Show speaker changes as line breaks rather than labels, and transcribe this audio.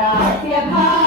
Gracias,